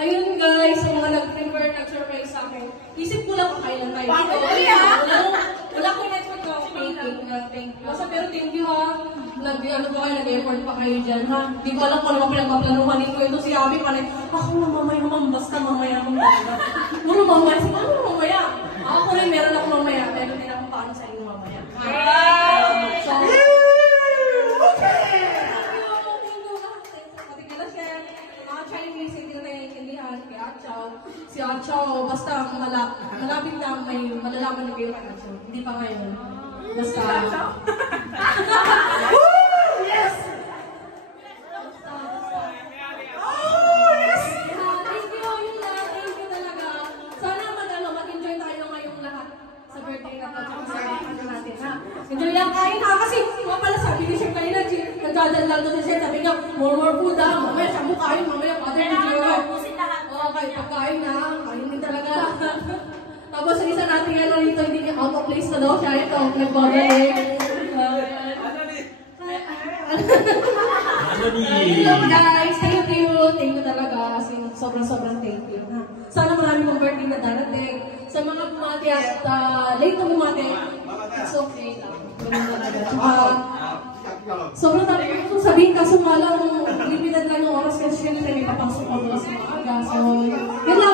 Ayun guys, sa mga nag-prefer, nag-surprise sa akin. Isip ko lang kung kailan tayo. Wala ko network ko. Thank you. Pero thank you ha. Ano ba kayo, nag-effort pa kayo dyan ha. Di ko alam kung ano pinagpaplanuhanin ko ito. Si Abby pa rin, ako mamaya basta mamaya akong talaga. Ano mamaya? Ano mamaya? Ako rin, meron ako mamaya. Pero hindi akong paano sa inyo mamaya. Si Acho, basta malapit lang may malalaman na kayo kay Acho. Hindi pa ngayon. Basta... Yes! Oh, yes! Thank you, yun lang. Thank you talaga. Sana mag-enjoy tayo ngayong lahat sa birthday na to. Sa ano natin, ha? Enjoy lang kain, ha? Kasi, mga pala sabi ni Chef kanina, nagdadal lang to si Chef. Sabi nga, more food, ha? Mamaya, sabi kain, mamaya, other video. Kahit pagkain na, kainin talaga. Tapos ang isa natin ano rito, hindi niya out of place na daw siya. Ito, nagbabalik. Hello guys, thank you. Thank you talaga. Sobrang thank you. Sana marami pang birthday na darating. Sa mga bumati at late na bumati, it's okay lang. Sobrang dami ko itong sabihin, kaso nga lang, limited lang yung oras kasi syempre may papasok ako sa maaga. So, yun lang.